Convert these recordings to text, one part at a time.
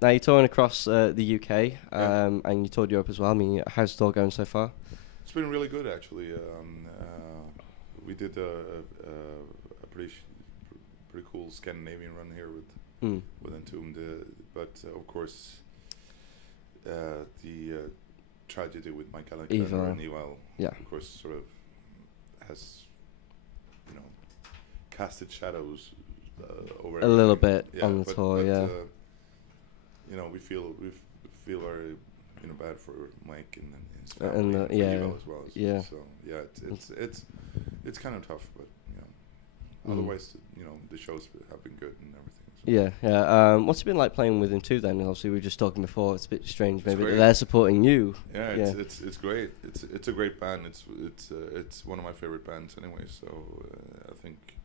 Now you're touring across the UK, and you toured Europe as well. I mean, how's it all going so far? It's been really good, actually. We did a pretty cool Scandinavian run here with Entombed, but of course, the tragedy with Michael and Evil, of course, sort of has, casted shadows over a little bit on the tour. We feel very bad for Mike and his family and for Evil as well. So it's kind of tough, but otherwise the shows have been good and everything. So. What's it been like playing with Entombed then? Obviously we were just talking before. It's a bit strange maybe that they're supporting you. It's great. It's a great band. It's one of my favorite bands anyway. So I think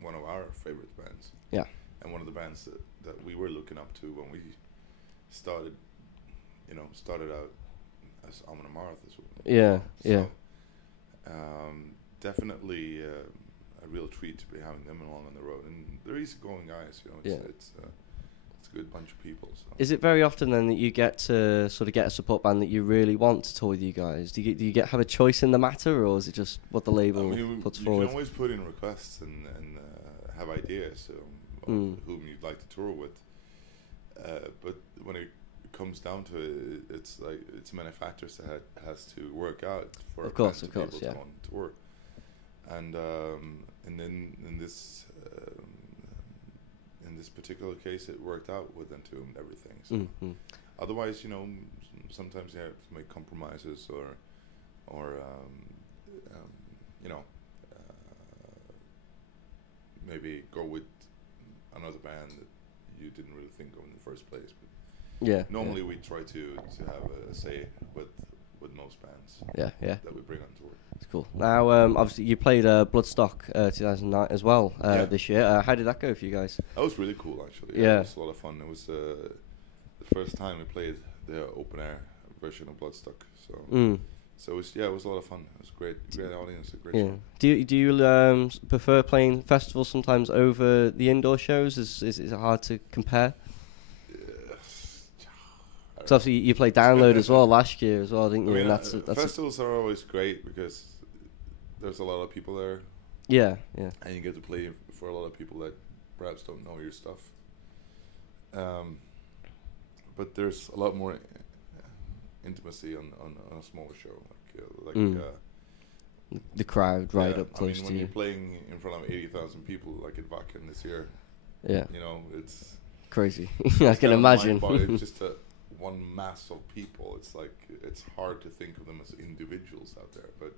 one of our favorite bands. Yeah. And one of the bands that we were looking up to when we started out as Amon Amarth as well. Definitely a real treat to be having them along on the road, and they're easygoing guys. It's a good bunch of people. So. Is it very often then that you get to sort of get a support band that you really want to tour with you guys? Do you have a choice in the matter, or is it just what the label puts forward? You can always put in requests and have ideas of whom you'd like to tour with, but when it comes down to it, it's like it's many factors that has to work out for of course, to go on tour, and then in this particular case, it worked out with Entombed everything. So otherwise, sometimes you have to make compromises or maybe go with another band that you didn't really think of in the first place. But normally we try to have a say with most bands. That we bring on tour. It's cool. Now, obviously, you played Bloodstock 2009 as well this year. How did that go for you guys? That was really cool, actually. It was a lot of fun. It was the first time we played the open air version of Bloodstock. So it was a lot of fun. It was great audience, a great show. Do you prefer playing festivals sometimes over the indoor shows? Is it hard to compare? So obviously you played Download as well last year as well, didn't you? I mean, festivals are always great because there's a lot of people there. Yeah. And you get to play for a lot of people that perhaps don't know your stuff. But there's a lot more intimacy on a smaller show, the crowd up close to you. When you're playing in front of 80,000 people like at Wacken this year, it's crazy. I can imagine. It's just one mass of people. It's like it's hard to think of them as individuals out there, but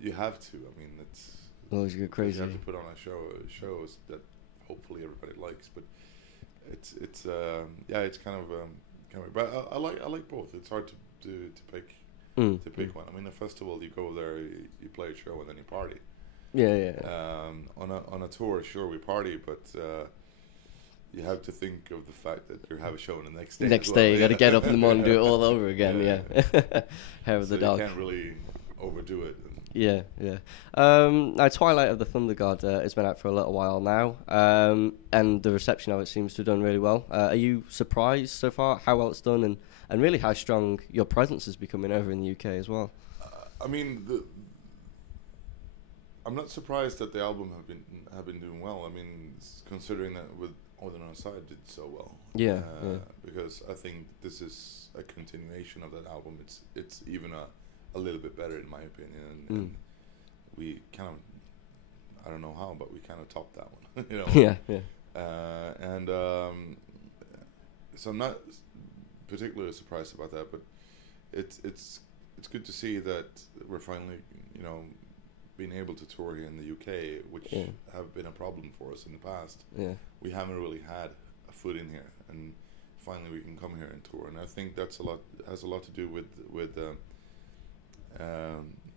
you have to. I mean, it's always get crazy. You have to put on a shows that hopefully everybody likes, but it's kind of but I like both. It's hard to pick one. I mean, a festival, you go there, you play a show, and then you party. On a tour, sure, we party, but you have to think of the fact that you have a show the next day. Next day, you got to get up in the morning and do it all over again. Hair of the dog. You can't really overdo it. Now, Twilight of the Thunder God has been out for a little while now, and the reception of it seems to have done really well. Are you surprised so far how well it's done, and really how strong your presence is becoming over in the UK as well? I mean, I'm not surprised that the album have been doing well. I mean, considering that with Odin on Side did so well. Because I think this is a continuation of that album. It's even a little bit better in my opinion, and we kind of, I don't know how, but we kind of topped that one. So I'm not particularly surprised about that, but it's good to see that we're finally being able to tour here in the UK, which have been a problem for us in the past. We haven't really had a foot in here, and finally we can come here and tour, and I think has a lot to do with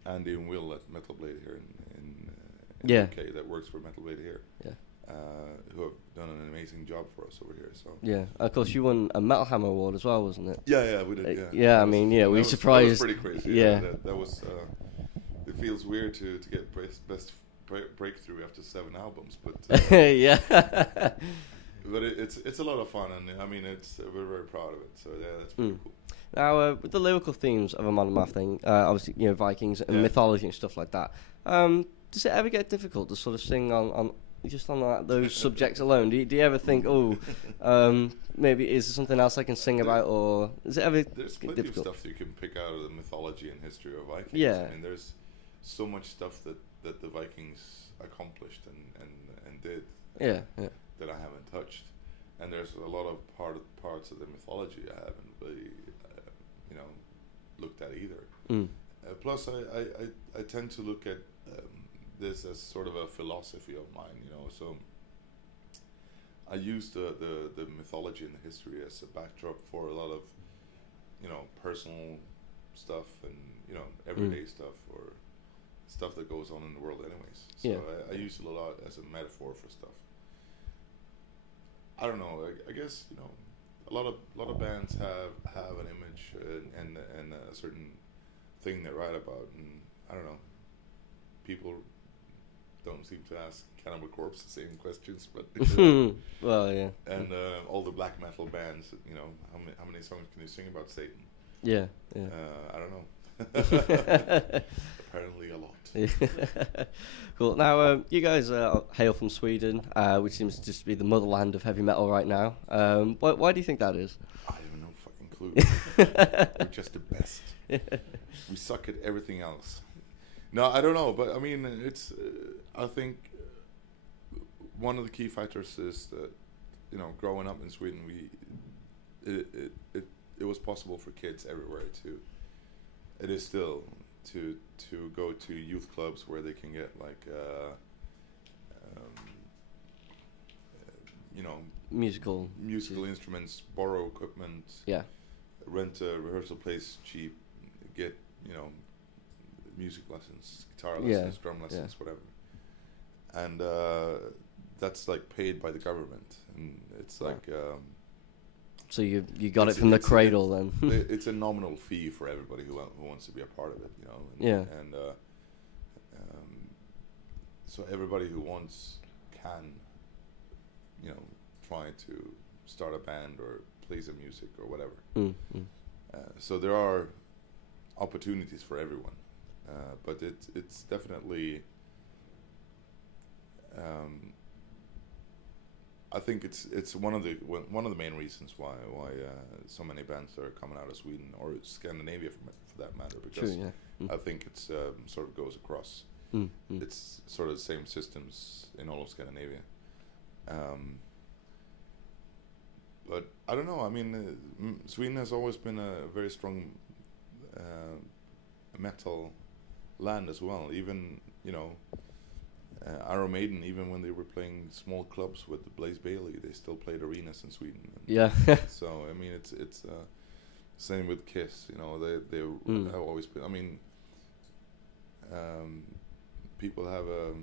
Andy and Will at Metal Blade here in the UK, that works for Metal Blade here, who have done an amazing job for us over here. So of course you won a Metal Hammer award as well, wasn't it? Yeah, we did. We were surprised. That was pretty crazy. That was. It feels weird to get best breakthrough after 7 albums, but but it's a lot of fun, and I mean we're very proud of it. So yeah, that's pretty cool. Now, with the lyrical themes of Amon Amarth thing, obviously, Vikings and mythology and stuff like that, does it ever get difficult to sort of sing on those subjects alone? Do you ever think, maybe is there something else I can sing about, or is it ever There's plenty difficult? of stuff you can pick out of the mythology and history of Vikings. Yeah. I mean, there's so much stuff that the Vikings accomplished and did that I haven't touched. And there's a lot of parts of the mythology I haven't really, looked at either. Plus, I tend to look at this as sort of a philosophy of mine, So I use the mythology and the history as a backdrop for a lot of, personal stuff and everyday stuff or stuff that goes on in the world, anyways. So I use it a lot as a metaphor for stuff. I don't know. I guess a lot of bands have an image and a certain thing they write about, and I don't know. People don't seem to ask Cannibal Corpse the same questions, but well, yeah. And all the black metal bands, how many songs can you sing about Satan? Yeah. I don't know. Apparently a lot. Cool. Now, you guys hail from Sweden, which seems to just be the motherland of heavy metal right now. Why do you think that is? I have no fucking clue. We're just the best. We suck at everything else. No, I don't know, but I mean, it's. I think one of the key factors is that growing up in Sweden, it was possible for kids everywhere to. It is still to go to youth clubs where they can get like musical instruments, borrow equipment, rent a rehearsal place cheap, get music lessons, guitar lessons, drum lessons, whatever, and that's like paid by the government, and it's like. So you got it from the cradle then. It's a nominal fee for everybody who wants to be a part of it, And so everybody who wants can, try to start a band or play some music or whatever. So there are opportunities for everyone, but it's definitely. I think it's one of the main reasons why so many bands are coming out of Sweden or Scandinavia for that matter, because I think it's sort of goes across. It's sort of the same systems in all of Scandinavia. But I don't know. I mean, Sweden has always been a very strong metal land as well. Even Iron Maiden, even when they were playing small clubs with Blaze Bayley, they still played arenas in Sweden. So I mean, it's same with Kiss. They have always been. I mean, people have a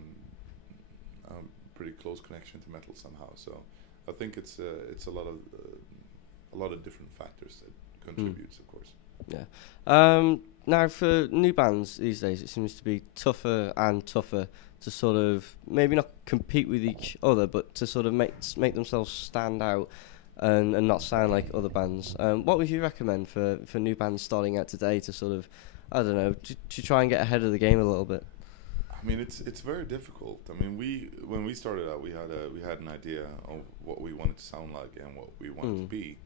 pretty close connection to metal somehow. So I think it's a lot of different factors that contributes, of course. Yeah. Now, for new bands these days, it seems to be tougher and tougher to sort of maybe not compete with each other, but to sort of make themselves stand out and not sound like other bands. What would you recommend for new bands starting out today to sort of, I don't know, to try and get ahead of the game a little bit? I mean, it's very difficult. I mean, when we started out, we had an idea of what we wanted to sound like and what we wanted to be.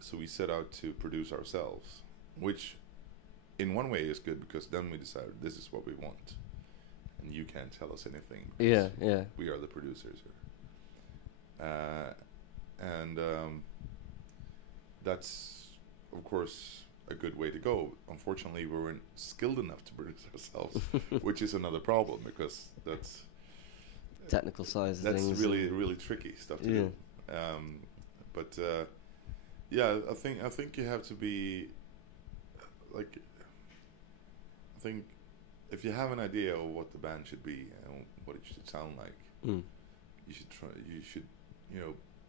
So we set out to produce ourselves, which in one way is good because then we decided this is what we want, and you can't tell us anything. Yeah. We are the producers here, and that's of course a good way to go. Unfortunately, we weren't skilled enough to produce ourselves, which is another problem because that's technical size. That's things really tricky stuff to do. But yeah, I think you have to be like. I think if you have an idea of what the band should be and what it should sound like, you should try. You should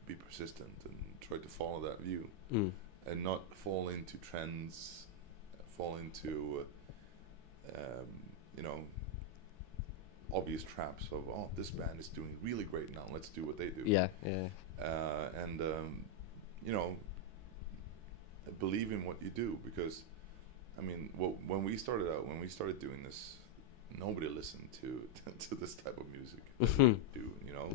be persistent and try to follow that view, and not fall into trends, fall into obvious traps of, oh, this band is doing really great now, let's do what they do. Yeah, yeah. And you know, believe in what you do, because I mean, when we started out, when we started doing this, nobody listened to this type of music that we do, you know. Yeah.